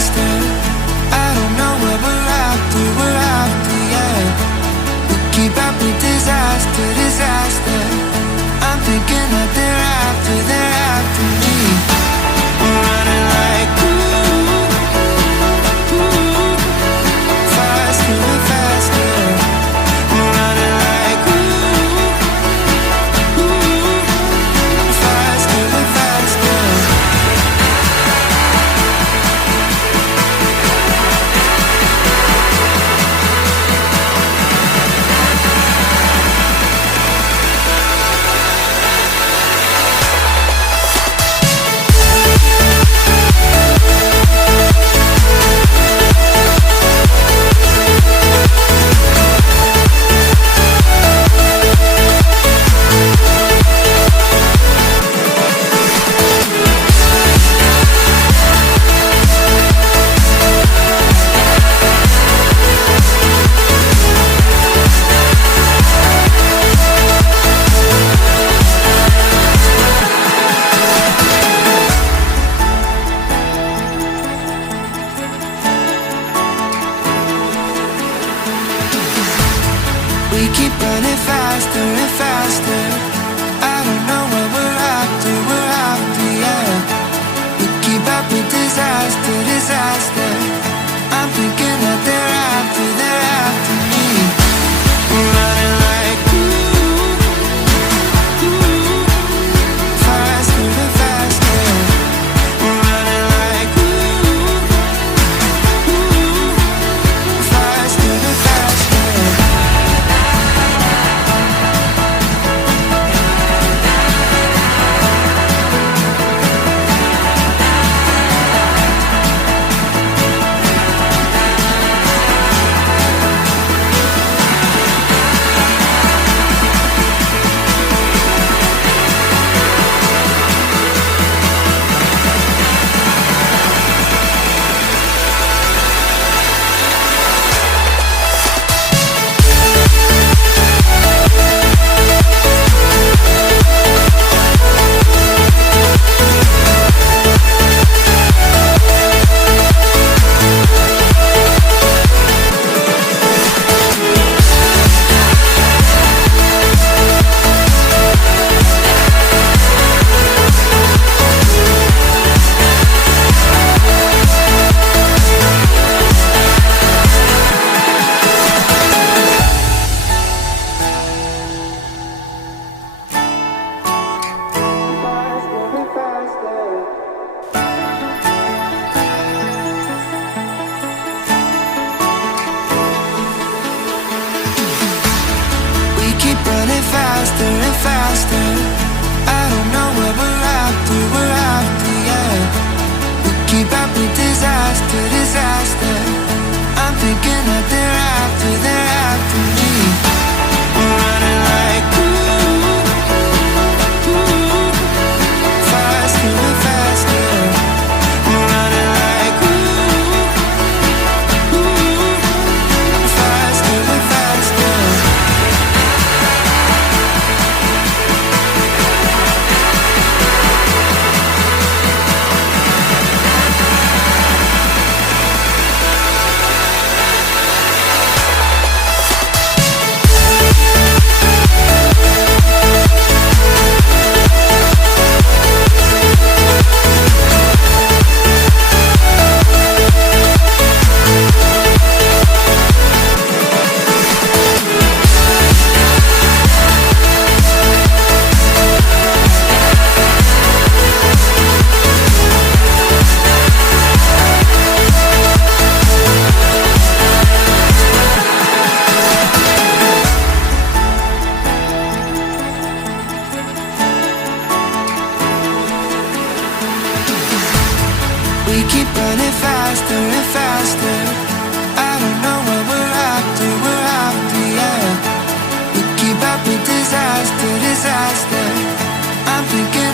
faster. I don't know what we're after, yeah. We keep up with disaster, disaster. I'm thinking that they're after me. We're running like faster and faster. We're running like faster and faster. We keep running faster and faster. I don't know what we're after, yeah. We keep up with disaster, disaster. I'm thinking that they're after me. We're running like faster and faster. We're running like faster and faster. Keep running faster and faster. I don't know what we're after, yeah. We keep up with disaster, disaster. I'm thinking that they're after me. We're running like faster and faster. We're running like faster and faster. We keep running faster and faster. I don't know what we're after, yeah. We keep up with disaster, disaster. I'm thinking